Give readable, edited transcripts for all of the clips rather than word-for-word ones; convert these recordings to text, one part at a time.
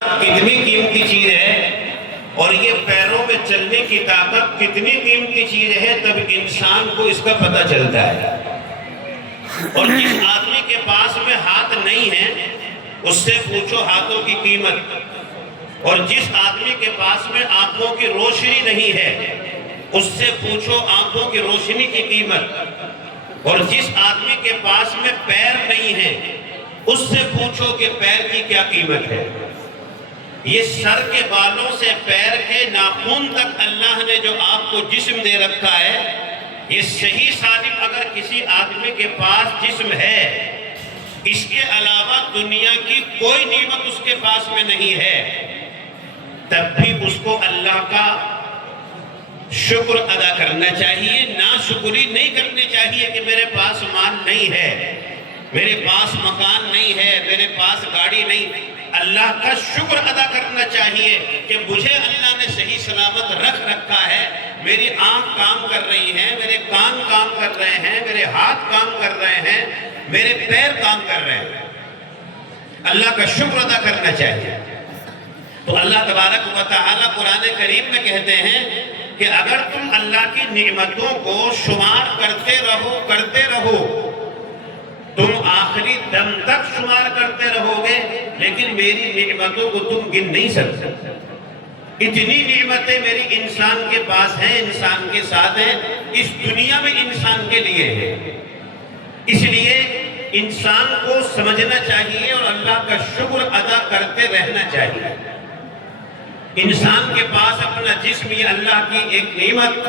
کتنی قیمتی چیز ہے اور یہ پیروں میں چلنے کی طاقت کتنی قیمتی چیز ہے، تب انسان کو اس کا پتہ چلتا ہے۔ اور جس آدمی کے پاس میں ہاتھ نہیں ہے اس سے پوچھو ہاتھوں کی قیمت، اور جس آدمی کے پاس میں آنکھوں کی روشنی نہیں ہے اس سے پوچھو آنکھوں کی روشنی کی قیمت، اور جس آدمی کے پاس میں پیر نہیں ہے اس سے پوچھو کہ پیر کی کیا قیمت ہے۔ یہ سر کے بالوں سے پیر کے ناخن تک اللہ نے جو آپ کو جسم دے رکھا ہے، یہ صحیح سالم اگر کسی آدمی کے پاس جسم ہے، اس کے علاوہ دنیا کی کوئی نعمت اس کے پاس میں نہیں ہے، تب بھی اس کو اللہ کا شکر ادا کرنا چاہیے، ناشکری نہیں کرنی چاہیے کہ میرے پاس مال نہیں ہے، میرے پاس مکان نہیں ہے، میرے پاس گاڑی نہیں۔ اللہ کا شکر ادا کرنا چاہیے کہ مجھے اللہ نے صحیح سلامت رکھ رکھا ہے، میری آنکھ کام کر رہی ہیں، میرے کان کام کر رہے ہیں، میرے ہاتھ کام کر رہے ہیں، میرے پیر کام کر رہے ہیں۔ اللہ کا شکر ادا کرنا چاہیے۔ تو اللہ تبارک و تعالی قرآن کریم میں کہتے ہیں کہ اگر تم اللہ کی نعمتوں کو شمار کرتے رہو تم آخری دم تک شمار کرتے رہو گے، لیکن میری نعمتوں کو تم گن نہیں سکتے۔ اتنی نعمتیں میری انسان کے پاس ہیں، انسان کے ساتھ ہیں، اس دنیا میں انسان کے لیے ہے۔ اس لیے انسان کو سمجھنا چاہیے اور اللہ کا شکر ادا کرتے رہنا چاہیے۔ انسان کے پاس اپنا جسم یہ اللہ کی ایک نعمت،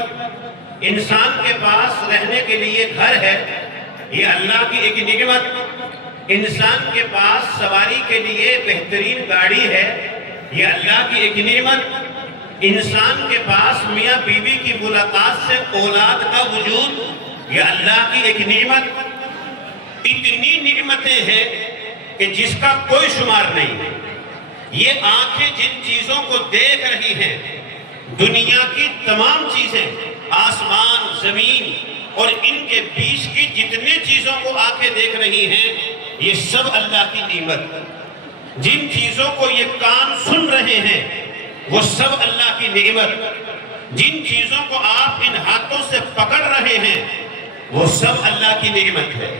انسان کے پاس رہنے کے لیے گھر ہے یہ اللہ کی ایک نعمت، انسان کے پاس سواری کے لیے بہترین گاڑی ہے یہ اللہ کی ایک نعمت، انسان کے پاس میاں بیوی کی ملاقات سے اولاد کا وجود یہ اللہ کی ایک نعمت۔ اتنی نعمتیں ہیں کہ جس کا کوئی شمار نہیں ہے۔ یہ آنکھیں جن چیزوں کو دیکھ رہی ہیں، دنیا کی تمام چیزیں، آسمان، زمین اور ان کے بیچ کی جتنے چیزوں کو آنکھیں دیکھ رہی ہیں، یہ سب اللہ کی نعمت۔ جن چیزوں کو یہ کان سن رہے ہیں وہ سب اللہ کی نعمت۔ جن چیزوں کو آپ ان ہاتھوں سے پکڑ رہے ہیں وہ سب اللہ کی نعمت ہے۔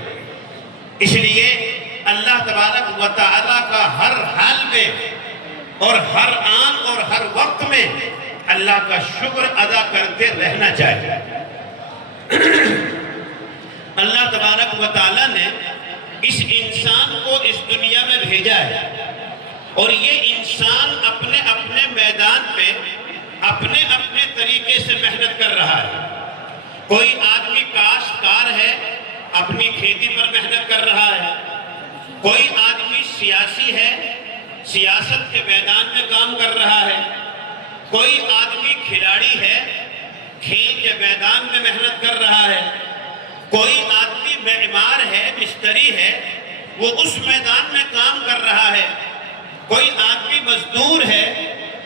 اس لیے اللہ تبارک و تعالیٰ کا ہر حال میں اور ہر آن اور ہر وقت میں اللہ کا شکر ادا کرتے رہنا چاہیے۔ اللہ تبارک و تعالیٰ نے اس انسان کو اس دنیا میں بھیجا ہے اور یہ انسان اپنے اپنے میدان میں اپنے اپنے طریقے سے محنت کر رہا ہے۔ کوئی آدمی کاشتکار ہے، اپنی کھیتی پر محنت کر رہا ہے۔ کوئی آدمی سیاسی ہے، سیاست کے میدان میں کام کر رہا ہے۔ کوئی آدمی کھلاڑی ہے، کھیل کے میدان میں محنت کر رہا ہے۔ کوئی آدمی معمار ہے، مستری ہے، وہ اس میدان میں کام کر رہا ہے۔ کوئی آدمی مزدور ہے،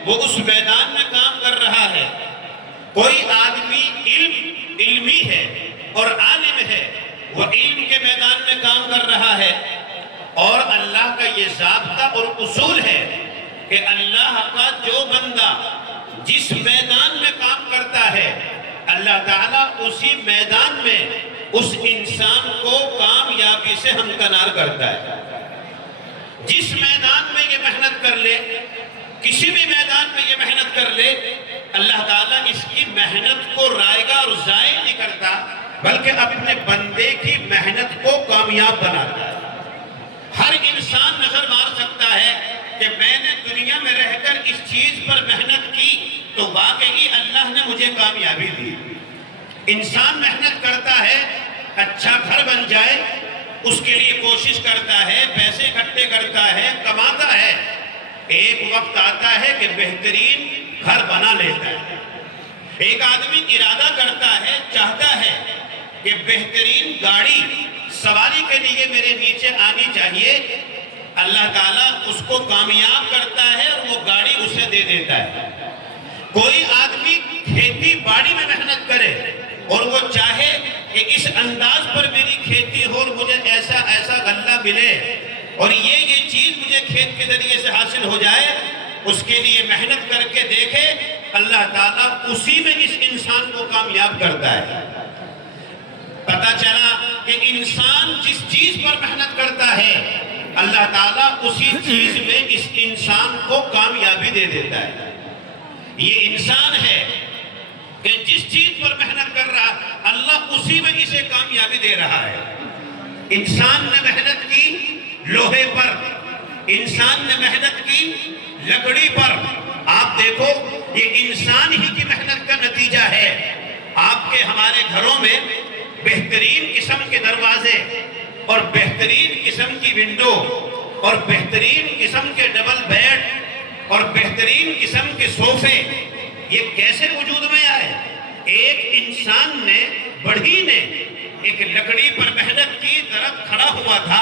وہ اس میدان میں کام کر رہا ہے۔ کوئی آدمی علمی ہے اور عالم ہے، وہ علم کے میدان میں کام کر رہا ہے۔ اور اللہ کا یہ ضابطہ اور اصول ہے کہ اللہ کا جو بندہ جس میدان میں کام کرتا ہے، اللہ تعالیٰ اسی میدان میں اس انسان کو کامیابی سے ہمکنار کرتا ہے۔ جس میدان میں یہ محنت کر لے، کسی بھی میدان میں یہ محنت کر لے، اللہ تعالیٰ اس کی محنت کو رائگاں اور ضائع نہیں کرتا، بلکہ اپنے بندے کی محنت کو کامیاب بناتا ہے۔ ہر انسان نظر مار سکتا ہے کہ میں نے دنیا میں رہ کر اس چیز پر محنت کی تو واقعی اللہ نے مجھے کامیابی دی۔ انسان محنت کرتا ہے اچھا گھر بن جائے، اس کے لیے کوشش کرتا ہے، پیسے اکٹھے کرتا ہے، کماتا ہے۔ ایک وقت آتا ہے کہ بہترین گھر بنا لیتا ہے۔ ایک آدمی ارادہ کرتا ہے، چاہتا ہے کہ بہترین گاڑی سواری کے لیے میرے نیچے آنی چاہیے، اللہ تعالیٰ اس کو کامیاب کرتا ہے اور وہ گاڑی اسے دے دیتا ہے۔ کوئی آدمی کھیتی باڑی میں محنت کرے اور وہ چاہے کہ اس انداز پر میری کھیتی ہو اور مجھے ایسا غلہ ملے اور یہ چیز مجھے کھیت کے ذریعے سے حاصل ہو جائے، اس کے لیے محنت کر کے دیکھے، اللہ تعالیٰ اسی میں اس انسان کو کامیاب کرتا ہے۔ پتہ چلا کہ انسان جس چیز پر محنت کرتا ہے اللہ تعالیٰ اسی چیز میں اس انسان کو کامیابی دے دیتا ہے۔ یہ انسان ہے کہ جس چیز پر محنت کر رہا اللہ اسی میں اسے کامیابی دے رہا ہے۔ انسان نے محنت کی لوہے پر، انسان نے محنت کی لکڑی پر۔ آپ دیکھو یہ انسان ہی کی محنت کا نتیجہ ہے۔ آپ کے ہمارے گھروں میں بہترین قسم کے دروازے اور بہترین قسم کی ونڈو اور بہترین قسم کے ڈبل بیڈ اور بہترین قسم کے صوفے یہ کیسے وجود میں آئے؟ ایک انسان نے، بڑھی نے ایک لکڑی پر محنت کی، درخت کھڑا ہوا تھا،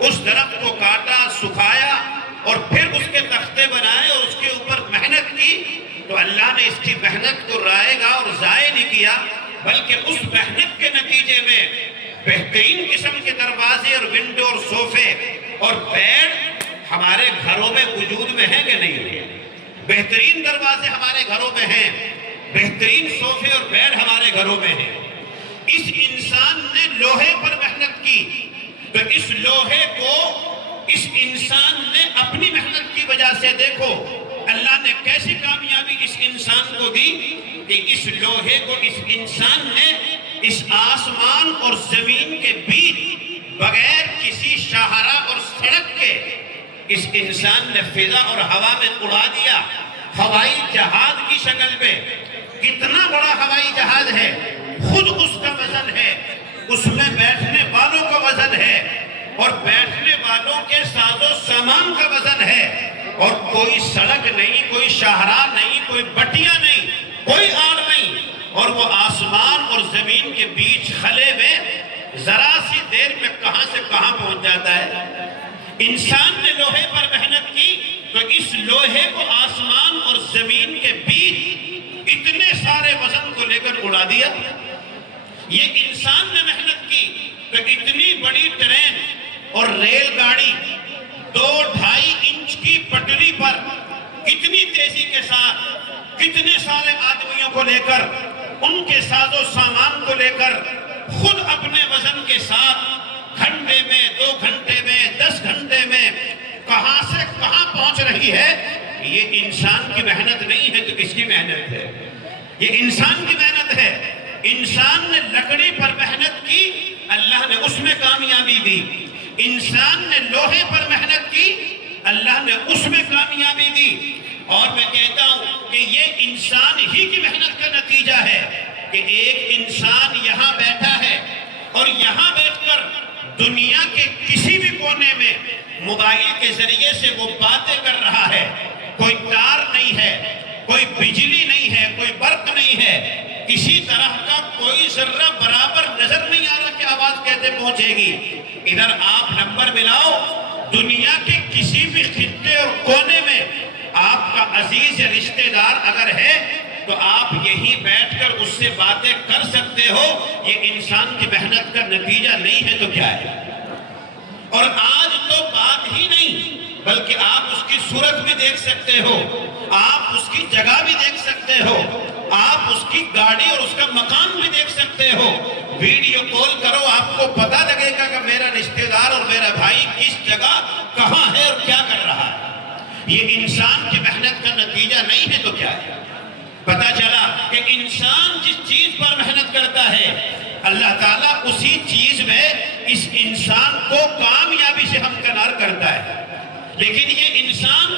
اس درخت کو کاٹا، سکھایا اور پھر اس کے تختے بنائے اور اس کے اوپر محنت کی، تو اللہ نے اس کی محنت کو رائے گا اور ضائع نہیں کیا، بلکہ اس محنت کے نتیجے میں بہترین قسم کے دروازے اور ونڈو اور صوفے اور بیڈ ہمارے گھروں میں وجود میں ہیں کہ نہیں ہے؟ بہترین دروازے ہمارے گھروں میں ہیں، بہترین صوفے اور بیڈ ہمارے گھروں میں ہیں۔ اس انسان نے لوہے پر محنت کی، تو اس لوہے کو اس انسان نے اپنی محنت کی وجہ سے دیکھو اللہ نے کیسی کامیابی اس انسان کو دی کہ اس لوہے کو اس انسان نے اس آسمان اور زمین کے بیچ بغیر کسی شاہراہ اور سڑک کے اس انسان نے فضا اور ہوا میں اڑا دیا، ہوائی جہاز کی شکل میں۔ کتنا بڑا ہوائی جہاز ہے، خود اس کا وزن ہے، اس میں بیٹھنے والوں کا وزن ہے اور بیٹھنے والوں کے ساز و سامان کا وزن ہے، اور کوئی سڑک نہیں، کوئی شاہراہ نہیں، کوئی بٹیاں نہیں، کوئی آڑ نہیں، اور وہ آسمان اور زمین کے بیچ خلے میں ذرا سی دیر میں کہاں سے کہاں پہنچ جاتا ہے۔ انسان نے لوہے پر محنت کی تو اس لوہے کو آسمان اور زمین کے بیچ اتنے سارے وزن کو لے کر اڑا دیا۔ یہ انسان نے محنت کی تو اتنی بڑی ٹرین اور ریل گاڑی 2-2.5 انچ کی پٹری پر کتنی تیزی کے ساتھ کتنے سارے آدمیوں کو لے کر، ان کے ساز و سامان کو لے کر، خود اپنے وزن کے ساتھ گھنٹے میں، 2 گھنٹے میں، 10 گھنٹے میں کہاں سے کہاں پہنچ رہی ہے۔ یہ انسان کی محنت نہیں ہے تو کس کی محنت ہے؟ یہ انسان کی محنت ہے۔ انسان نے لکڑی پر محنت کی، اللہ نے اس میں کامیابی دی۔ انسان نے لوہے پر محنت کی، اللہ نے اس میں کامیابی دی۔ اور میں کہتا ہوں کہ یہ انسان ہی کی محنت کا نتیجہ ہے کہ ایک انسان یہاں بیٹھا ہے اور یہاں بیٹھ کر دنیا کے کسی بھی کونے میں موبائل کے ذریعے سے وہ باتیں کر رہا ہے۔ کوئی تار نہیں ہے، کوئی بجلی نہیں ہے، کوئی برق نہیں ہے، کسی طرح کا کوئی ذرہ برابر نظر نہیں آ رہا کہ آواز کیسے پہنچے گی۔ ادھر آپ نمبر ملاؤ، دنیا کے کسی بھی خطے اور کونے میں آپ کا عزیز یا رشتہ دار اگر ہے تو آپ یہی بیٹھ کر اس سے باتیں کر سکتے ہو۔ یہ انسان کی محنت کا نتیجہ نہیں ہے تو کیا ہے؟ اور آج تو بات ہی نہیں بلکہ آپ اس کی صورت بھی دیکھ سکتے ہو، آپ اس کی جگہ بھی دیکھ سکتے ہو، آپ اس کی گاڑی اور اس کا مکان بھی دیکھ سکتے ہو۔ ویڈیو کال کرو، آپ کو پتہ لگے گا کہ میرا رشتہ دار اور میرا بھائی کس جگہ کہاں ہے اور کیا کر رہا ہے۔ یہ انسان کی محنت کا نتیجہ نہیں ہے تو کیا ہے؟ پتہ چلا کہ انسان جس چیز پر محنت کرتا ہے اللہ تعالیٰ اسی چیز میں اس انسان کو کامیابی سے ہمکنار کرتا ہے۔ لیکن یہ انسان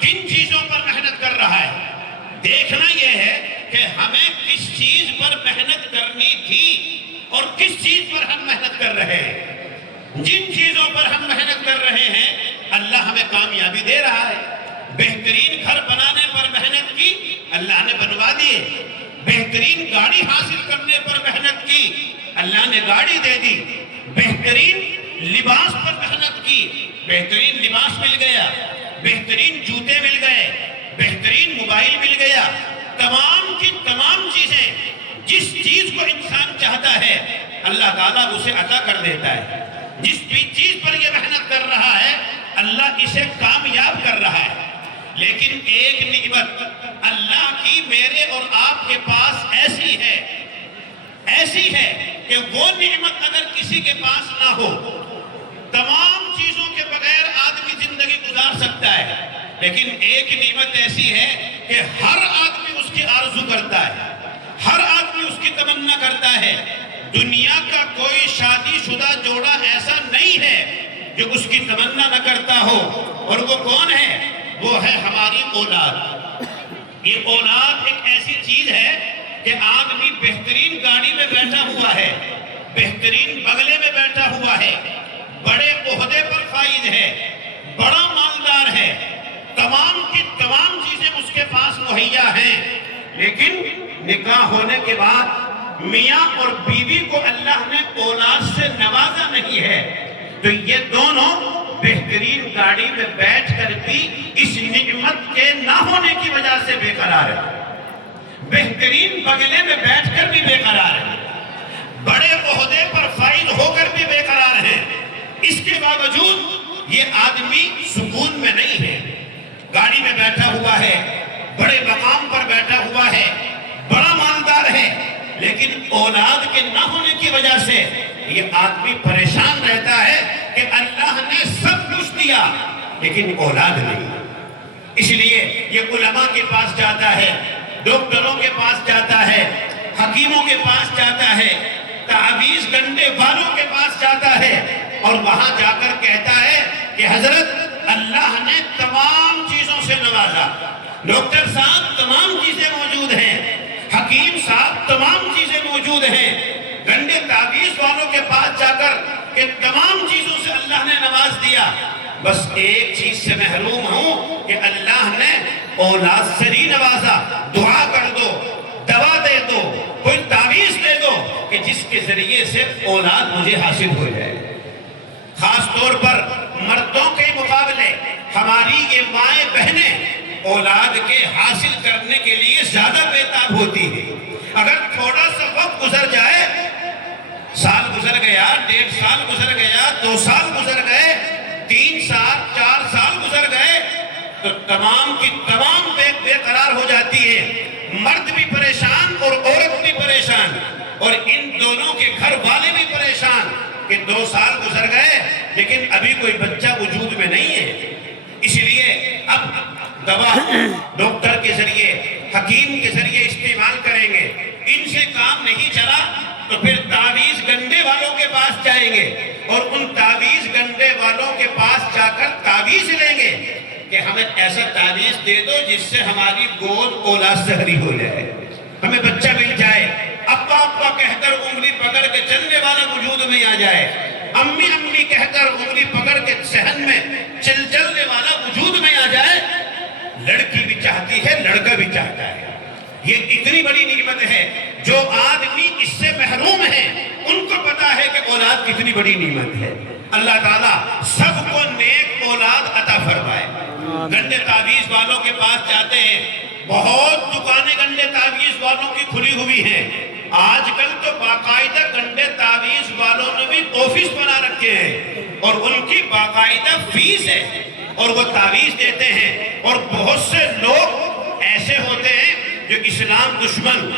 کن چیزوں پر محنت کر رہا ہے؟ دیکھنا یہ ہے کہ ہمیں کس چیز پر محنت کرنی تھی اور کس چیز پر ہم محنت کر رہے ہیں۔ جن چیزوں پر ہم محنت کر رہے ہیں اللہ ہمیں کامیابی دے رہا ہے۔ بہترین گھر بنانے پر محنت کی، اللہ نے بنوا دیے۔ بہترین گاڑی حاصل کرنے پر محنت کی، اللہ نے گاڑی دے دی۔ بہترین لباس پر محنت کی، بہترین لباس مل گیا، بہترین جوتے مل گئے، بہترین موبائل مل گیا۔ تمام کی تمام چیزیں جس چیز کو انسان چاہتا ہے اللہ تعالیٰ اسے عطا کر دیتا ہے۔ جس بھی چیز پر یہ محنت کر رہا ہے اللہ اسے کامیاب کر رہا ہے۔ لیکن ایک نعمت اللہ کی میرے اور آپ کے پاس ایسی ہے کہ وہ نعمت اگر کسی کے پاس نہ ہو، تمام چیزوں کے بغیر آدمی زندگی گزار سکتا ہے، لیکن ایک نعمت ایسی ہے کہ ہر آدمی اس کی آرزو کرتا ہے، ہر آدمی اس کی تمنا کرتا ہے۔ دنیا کا کوئی شادی شدہ جوڑا ایسا نہیں ہے جو اس کی تمنا نہ کرتا ہو، اور وہ کون ہے؟ وہ ہے ہماری اولاد۔ یہ اولاد ایک ایسی چیز ہے کہ آدمی بہترین گاڑی میں بیٹھا ہوا ہے، بہترین بنگلے میں بیٹھا ہوا ہے، بڑے عہدے پر فائز ہے، بڑا مالدار ہے، تمام کی تمام چیزیں اس کے پاس مہیا ہیں، لیکن نکاح ہونے کے بعد میاں اور بیوی کو اللہ نے اولاد سے نوازا نہیں ہے، تو یہ دونوں بہترین گاڑی میں بیٹھ کر بھی اس نعمت کے نہ ہونے کی وجہ سے بے قرار ہے، بہترین بنگلے میں بیٹھ کر بھی بے قرار ہے، بڑے عہدے پر فائز ہو کر بھی بے قرار ہے۔ اس کے باوجود یہ آدمی سکون میں نہیں ہے، گاڑی میں بیٹھا ہوا ہے، بڑے مقام پر بیٹھا ہوا ہے، بڑا مالدار ہے، لیکن اولاد کے نہ ہونے کی وجہ سے یہ آدمی پریشان رہتا ہے کہ اللہ نے سب کچھ دیا لیکن اولاد نہیں۔ اس لیے یہ علماء کے پاس جاتا ہے، ڈاکٹروں کے پاس جاتا ہے، حکیموں کے پاس جاتا ہے، تعویذ گنڈے والوں کے پاس جاتا ہے، اور وہاں جا کر کہتا ہے کہ حضرت اللہ نے تمام چیزوں سے نوازا، ڈاکٹر صاحب تمام چیزیں موجود ہیں، حکیم صاحب تمام چیزیں موجود ہیں، گنڈے تعویذ والوں کے پاس جا کر کہ تمام چیزوں سے اللہ نے نواز دیا، بس ایک چیز سے محروم ہوں کہ اللہ نے اولاد سے نہیں نوازا، دعا کر دو، دوا دے دو، کوئی تعویذ دے دو کہ جس کے ذریعے سے اولاد مجھے حاصل ہو جائے۔ خاص طور پر مردوں کے مقابلے ہماری یہ مائیں بہنیں اولاد کے حاصل کرنے کے لیے زیادہ بیتاب ہوتی ہیں۔ اگر تھوڑا سا وقت گزر جائے، سال گزر گیا، 1.5 سال گزر گیا، 2 سال گزر گئے، 3 سال 4 سال گزر گئے، تو تمام کی تمام بے قرار ہو جاتی ہے، مرد بھی پریشان اور عورت بھی پریشان، اور ان دونوں کے گھر والے بھی پریشان کہ 2 سال گزر گئے لیکن ابھی کوئی بچہ وجود میں نہیں ہے۔ اس لیے اب دوا ڈاکٹر کے ذریعے، حکیم کے ذریعے استعمال کریں گے، ان سے کام نہیں چلا تو پھر تعویذ گنڈے والوں کے پاس جائیں گے، اور ان تعویذ گنڈے والوں کے پاس جا کر تعویذ لیں گے کہ ہمیں ایسا تعویذ دے دو جس سے ہماری گود اولاد سہری ہو جائے، ہمیں بچہ مل جائے، ابا ابا کہہ کر انگلی پکڑ کے چلنے والا وجود میں آ جائے، امی امی کہہ کر انگلی پکڑ کے صحن میں چلنے والا وجود میں آ جائے۔ لڑکی بھی چاہتی ہے، لڑکا بھی چاہتا ہے، یہ اتنی بڑی نعمت ہے، جو آدمی اس سے محروم ہیں ان کو پتا ہے کہ اولاد کتنی بڑی نعمت ہے۔ اللہ تعالیٰ سب کو نیک اولاد عطا فرمائے۔ گنڈے تعویذ والوں کے پاس جاتے ہیں، بہت دکانیں گنڈے تعویذ والوں کی کھلی ہوئی ہیں، آج کل تو باقاعدہ گنڈے تعویذ والوں نے بھی آفس بنا رکھے ہیں، اور ان کی باقاعدہ فیس ہے، اور وہ تعویذ دیتے ہیں، اور بہت سے لوگ ایسے ہوتے ہیں جو اسلام دشمن،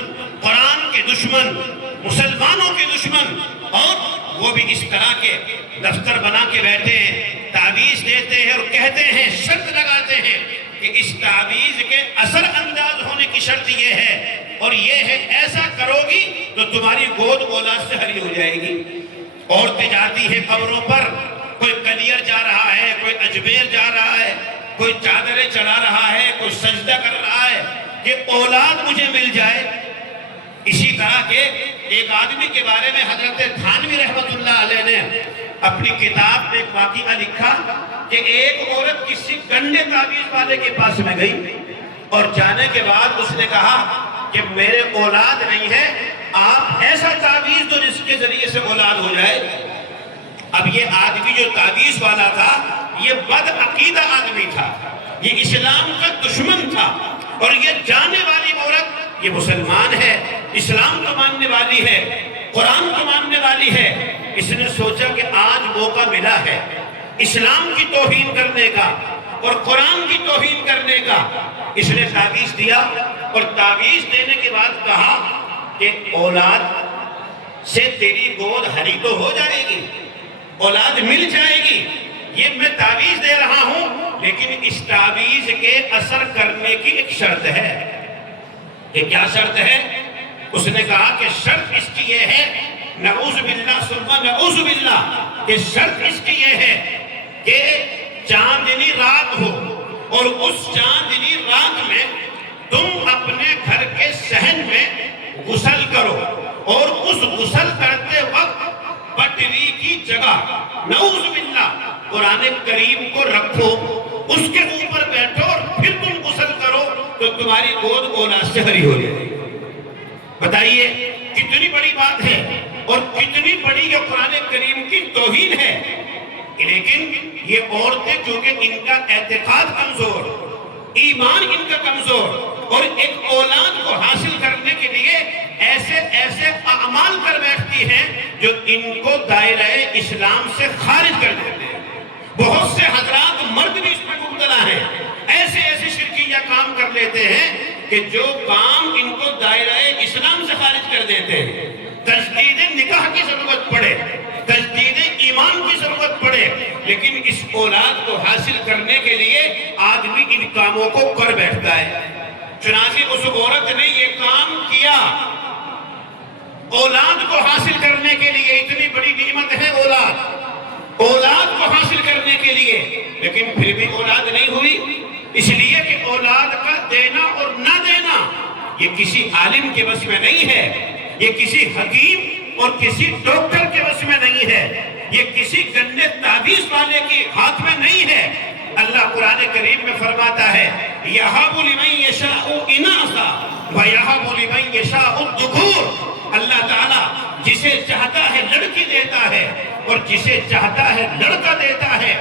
قرآن کے دشمن، مسلمانوں کے دشمن، اور وہ بھی اس طرح کے دفتر بنا کے بیٹھے ہیں، تعویذ دیتے ہیں اور کہتے ہیں، شرط لگاتے ہیں کہ اس تعویذ کے اثر انداز ہونے کی شرط یہ ہے، اور یہ ہے ایسا کرو گی تو تمہاری گود اولاد سے ہری ہو جائے گی۔ عورتیں جاتی ہیں قبروں پر، کوئی کلیر جا رہا ہے، کوئی اجمیر جا رہا ہے، کوئی چادریں چڑھا رہا ہے، کوئی سجدہ کر رہا ہے کہ اولاد مجھے مل جائے۔ اسی طرح کے ایک آدمی کے بارے میں حضرت تھانوی رحمت اللہ علیہ نے اپنی کتاب میں ایک واقعہ لکھا کہ ایک عورت کسی گنڈے تعویذ والے کے پاس میں گئی، اور جانے کے بعد اس نے کہا کہ میرے اولاد نہیں ہے، آپ ایسا تعویذ دو جس کے ذریعے سے اولاد ہو جائے۔ اب یہ آدمی جو تعویذ والا تھا، یہ بد عقیدہ آدمی تھا، یہ اسلام کا دشمن تھا، اور یہ جانے والی عورت یہ مسلمان ہے، اسلام کو ماننے والی ہے، قرآن کو ماننے والی ہے۔ اس نے سوچا کہ آج موقع ملا ہے، اسلام کی توہین کرنے کا اور قرآن کی توہین کرنے کا، اس نے تعویذ دیا، اور تعویذ دینے کے بعد کہا کہ اولاد سے تیری گود ہری تو ہو جائے گی، اولاد مل جائے گی، یہ میں تعویذ دے رہا ہوں، لیکن اس تعویذ کے اثر کرنے کی ایک شرط ہے۔ یہ کیا شرط ہے؟ اس نے کہا کہ شرط اس کی یہ ہے، نعوذ باللہ ثم نعوذ باللہ، کہ شرط اس کی یہ ہے کہ چاندنی رات ہو، اور اس چاندنی رات میں تم اپنے گھر کے صحن میں غسل کرو، اور اس غسل کرتے وقت پٹری کی جگہ نعوذ باللہ قرآن کریم کو رکھو، اس کے اوپر بیٹھو، اور پھر تم غسل کرو تو تمہاری گود اولاد سے ہری ہو جائے گی۔ بتائیے کتنی بڑی بات ہے، اور کتنی بڑی یہ قرآن کریم کی توہین ہے۔ لیکن یہ عورتیں چونکہ ان کا اعتقاد کمزور، ایمان ان کا کمزور، اور ایک اولاد کو حاصل کرنے کے لیے ایسے ایسے اعمال کر بیٹھتی ہیں جو ان کو دائرہ اسلام سے خارج کر دیتے ہیں۔ بہت سے حضرات مرد بھی اس میں مبتلا ہیں، ایسے ایسے شرکیہ کام کر لیتے ہیں کہ جو کام ان کو دائرہ اسلام سے خارج کر دیتے ہیں۔ تجدید نکاح کی ضرورت پڑے، تجدید ایمان کی ضرورت پڑے، لیکن اس اولاد کو حاصل کرنے کے لیے آدمی ان کاموں کو کر بیٹھتا ہے۔ چنانچہ اس عورت نے یہ کام کیا، اولاد کو حاصل کرنے کے لیے، اتنی بڑی نعمت ہے اولاد کو حاصل کرنے کے لیے، لیکن پھر بھی اولاد نہیں ہوئی، اس لیے کہ اولاد کا دینا اور نہ دینا یہ کسی عالم کے بس میں نہیں ہے، یہ کسی حکیم اور کسی ڈاکٹر کے بس میں نہیں ہے، یہ کسی گندے تعویذ والے کے ہاتھ میں نہیں ہے۔ اللہ قرآن کریم میں فرماتا ہے یَهَبُ لِمَن يَشَاءُ إِنَاثًا وَيَهَبُ لِمَن يَشَاءُ الذُّكُورَ، اللہ تعالیٰ جسے چاہتا ہے لڑکی دیتا ہے، اور جسے چاہتا ہے لڑکا دیتا ہے،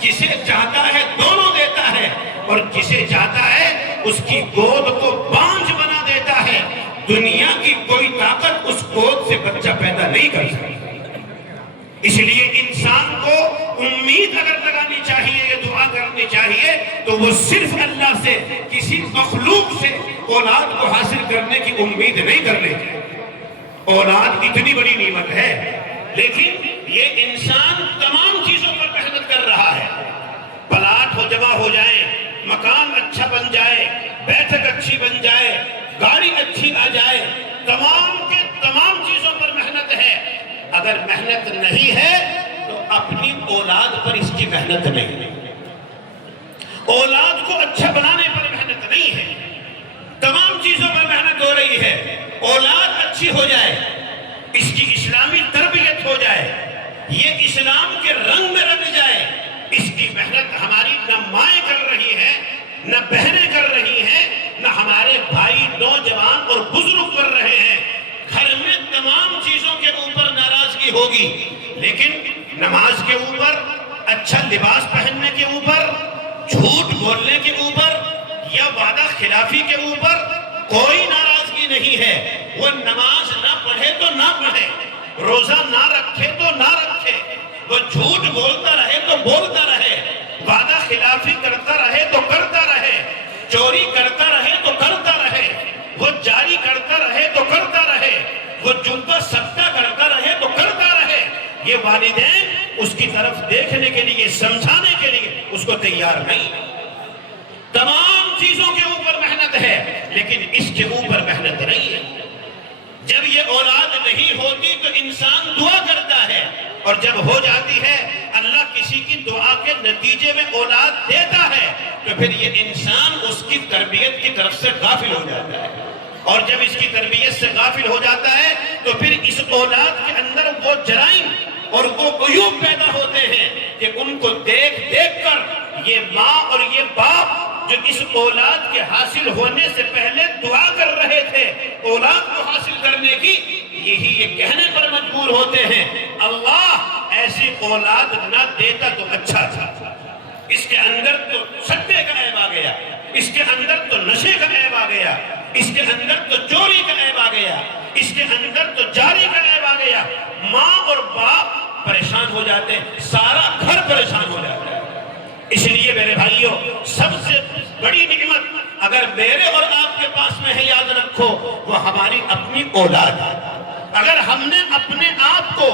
جسے چاہتا ہے دونوں دیتا ہے، اور جسے چاہتا ہے اس کی گود کو بانجھ بنا دیتا ہے۔ دنیا کی کوئی طاقت اس گود سے بچہ پیدا نہیں کر سکتی۔ اس لیے انسان کو امید اگر لگانی چاہیے یا دعا کرنی چاہیے تو وہ صرف اللہ سے، کسی مخلوق سے اولاد کو حاصل کرنے کی امید نہیں کرنی چاہیے۔ اولاد اتنی بڑی نعمت ہے، لیکن یہ انسان تمام چیزوں پر محنت کر رہا ہے۔ پلاٹ ہو جمع ہو جائے، مکان اچھا بن جائے، بیٹھک اچھی بن جائے، گاڑی اچھی آ جائے، تمام کے تمام چیزوں پر محنت ہے۔ اگر محنت نہیں ہے تو اپنی اولاد پر اس کی محنت نہیں ہے، اولاد کو اچھا بنانے پر محنت نہیں ہے، تمام چیزوں پر محنت ہو رہی ہے۔ اولاد اچھی ہو جائے، اس کی اسلامی تربیت ہو جائے، یہ اسلام کے رنگ میں رنگ جائے، اس کی محنت ہماری نہ مائیں کر رہی ہیں، نہ بہنیں کر رہی ہیں، نہ ہمارے بھائی نوجوان اور بزرگ کر رہے ہیں۔ گھر میں تمام چیزوں کے اوپر ناراضگی ہوگی، لیکن نماز کے اوپر، اچھا لباس پہننے کے اوپر، جھوٹ بولنے کے اوپر یا وعدہ خلافی کے اوپر کوئی ناراضگی نہیں ہے۔ وہ نماز نہ پڑھے تو نہ پڑھے، روزہ نہ رکھے تو نہ رکھے، وہ جھوٹ بولتا رہے تو بولتا رہے، وعدہ خلافی کرتا رہے تو کرتا رہے، چوری کرتا رہے تو کرتا رہے، وہ جاری کرتا رہے تو کرتا رہے، وہ جھوٹا صدقہ کرتا رہے تو کرتا رہے۔ یہ والدین اس کی طرف دیکھنے کے لیے، سمجھانے کے لیے اس کو تیار نہیں۔ تمام چیزوں کے اوپر محنت ہے، لیکن اس کے اوپر محنت نہیں ہے۔ جب یہ اولاد نہیں ہوتی تو انسان دعا کرتا ہے، اور جب ہو جاتی ہے اللہ کسی کی دعا کے نتیجے میں اولاد دیتا ہے تو پھر یہ انسان اس کی تربیت کی طرف سے غافل ہو جاتا ہے، اور جب اس کی تربیت سے غافل ہو جاتا ہے تو پھر اس اولاد کے اندر وہ جرائم اور وہ عیوب پیدا ہوتے ہیں کہ ان کو دیکھ دیکھ کر یہ ماں اور یہ باپ جو اس اولاد کے حاصل ہونے سے پہلے دعا کر رہے تھے اولاد کو حاصل کرنے کی، یہی یہ کہنے پر مجبور ہوتے ہیں اللہ ایسی اولاد نہ دیتا تو اچھا تھا۔ اس کے اندر تو سٹے کا عیب آ گیا، اس کے اندر تو نشے کا عیب آ گیا، اس کے اندر تو چوری کا عیب آ گیا، اس کے اندر تو جاری کا عیب آ گیا۔ ماں اور باپ پریشان ہو جاتے ہیں، سارا گھر پریشان ہو جاتا ہے۔ اس لیے میرے بھائیوں، سب سے بڑی نعمت اگر میرے اور آپ کے پاس میں ہے، یاد رکھو، وہ ہماری اپنی اولاد ہے۔ اگر ہم نے اپنے آپ کو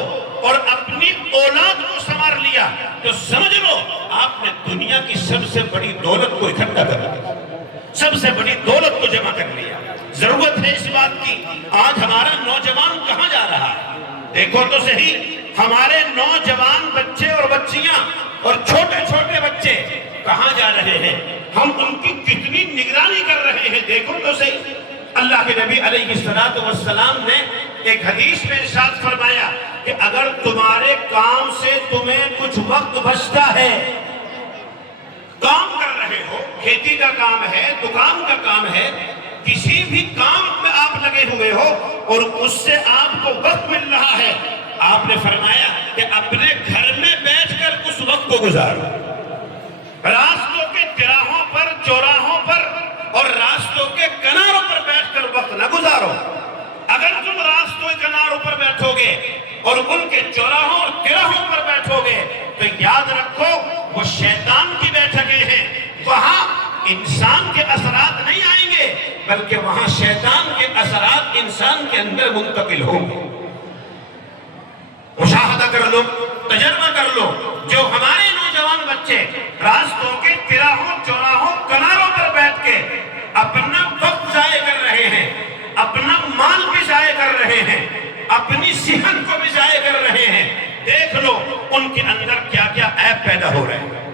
اور اپنی اولاد کو سنوار لیا تو سمجھ لو آپ نے دنیا کی سب سے بڑی دولت کو اکٹھا کر لیا، سب سے بڑی دولت کو جمع کر لیا۔ ضرورت ہے اس بات کی، آج ہمارا نوجوان کہاں جا رہا ہے؟ دیکھو تو صحیح، ہمارے نوجوان بچے اور بچیاں اور چھوٹے چھوٹے بچے کہاں جا رہے ہیں؟ ہم ان کی کتنی نگرانی کر رہے ہیں، دیکھو تو صحیح۔ اللہ کے نبی علیہ السلام نے ایک حدیث میں ارشاد فرمایا کہ اگر تمہارے کام سے تمہیں کچھ وقت بچتا ہے، کام کر رہے ہو، کھیتی کا کام ہے، دکان کا کام ہے، کسی بھی کام میں آپ لگے ہوئے ہو اور اس سے آپ کو وقت مل رہا ہے، آپ نے فرمایا کہ اپنے گھر میں بیٹھ کر اس وقت کو گزارو۔ راستوں کے تراہوں پر، چوراہوں پر اور راستوں کے کناروں پر بیٹھ کر وقت نہ گزارو۔ اگر تم راستوں کے کناروں پر بیٹھو گے اور ان کے چوراہوں اور تراہوں پر بیٹھو گے تو یاد رکھو وہ شیطان کی بیٹھکیں ہیں، وہاں انسان کے اثرات نہیں آئیں گے بلکہ وہاں شیطان کے اثرات انسان کے اندر منتقل ہوں گے۔ مشاہدہ کر لو، تجربہ کر لو، جو ہمارے نوجوان بچے راستوں کے تراہوں، چوراہوں، کناروں پر بیٹھ کے اپنا وقت ضائع کر رہے ہیں، اپنا مال بھی ضائع کر رہے ہیں، اپنی صحت کو بھی ضائع کر رہے ہیں، دیکھ لو ان کے اندر کیا کیا عیب پیدا ہو رہے ہیں،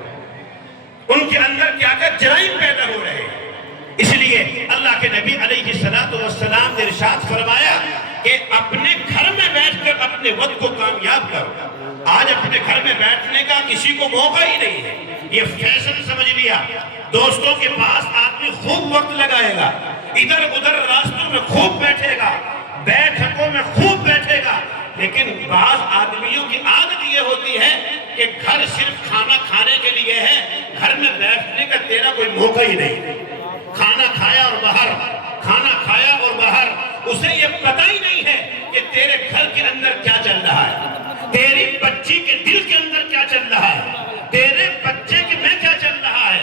ان کے اندر کیا کیا جرائم پیدا ہو رہے ہیں۔ اس لیے اللہ کے نبی علیہ السلام نے ارشاد فرمایا کہ اپنے گھر میں بیٹھ کر اپنے وقت کو کامیاب کرو۔ آج اپنے گھر میں بیٹھنے کا کسی کو موقع ہی نہیں ہے، یہ فیشن سمجھ لیا۔ دوستوں کے پاس آدمی خوب وقت لگائے گا، ادھر ادھر راستوں میں خوب بیٹھے گا، بیٹھکوں میں خوب بیٹھے گا، لیکن بعض آدمیوں کی عادت یہ ہوتی ہے کہ گھر صرف کھانا کھانے کے لیے ہے، گھر میں بیٹھنے کا تیرا کوئی موقع ہی نہیں۔ کھانا کھایا اور باہر، کھانا کھایا اور باہر، اسے یہ پتہ ہی نہیں ہے کہ تیرے گھر کے اندر کیا چل رہا ہے، تیری بچی کے دل کے اندر کیا چل رہا ہے، تیرے بچے کے میں کیا چل رہا ہے،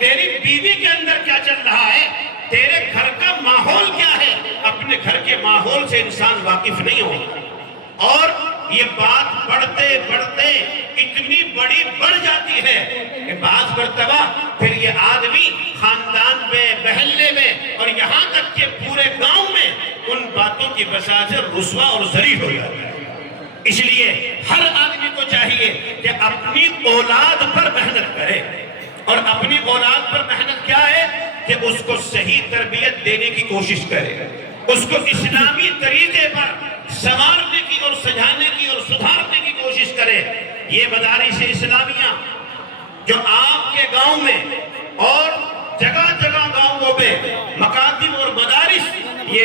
تیری بیوی کے اندر کیا چل رہا ہے، تیرے گھر کا ماحول کیا ہے۔ اپنے گھر کے ماحول سے انسان واقف نہیں ہوتا، اور یہ بات بڑھتے بڑھتے اتنی بڑی بڑھ جاتی ہے کہ بعض مرتبہ پھر یہ آدمی خاندان میں، محلے میں اور یہاں تک کہ پورے گاؤں میں ان باتوں کی وجہ سے رسوا اور ذلیل ہو جاتا ہے۔ اس لیے ہر آدمی کو چاہیے کہ اپنی اولاد پر محنت کرے، اور اپنی اولاد پر محنت کیا ہے کہ اس کو صحیح تربیت دینے کی کوشش کرے، اس کو اسلامی طریقے پر سنوارنے کی اور سجانے کی اور سدھارنے کی کوشش کرے۔ یہ مدارس اسلامیہ جو آپ کے گاؤں میں اور جگہ جگہ گاؤں میں مکاتب اور مدارس یہ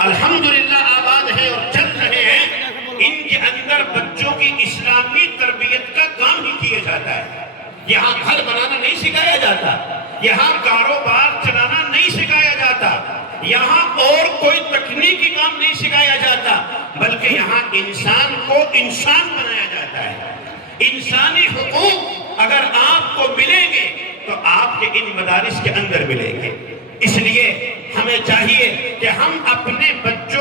الحمدللہ آباد ہے اور چل رہے ہیں، ان کے اندر بچوں کی اسلامی تربیت کا کام ہی کیا جاتا ہے۔ یہاں گھر بنانا نہیں سکھایا جاتا، یہاں کاروبار چلانا نہیں سکھایا جاتا، یہاں اور کوئی تکنیکی کام نہیں سکھایا جاتا، بلکہ یہاں انسان کو انسان بنایا جاتا ہے۔ انسانی حقوق اگر آپ کو ملیں گے تو آپ کے ان مدارس کے اندر ملیں گے۔ اس لیے ہمیں چاہیے کہ ہم اپنے بچوں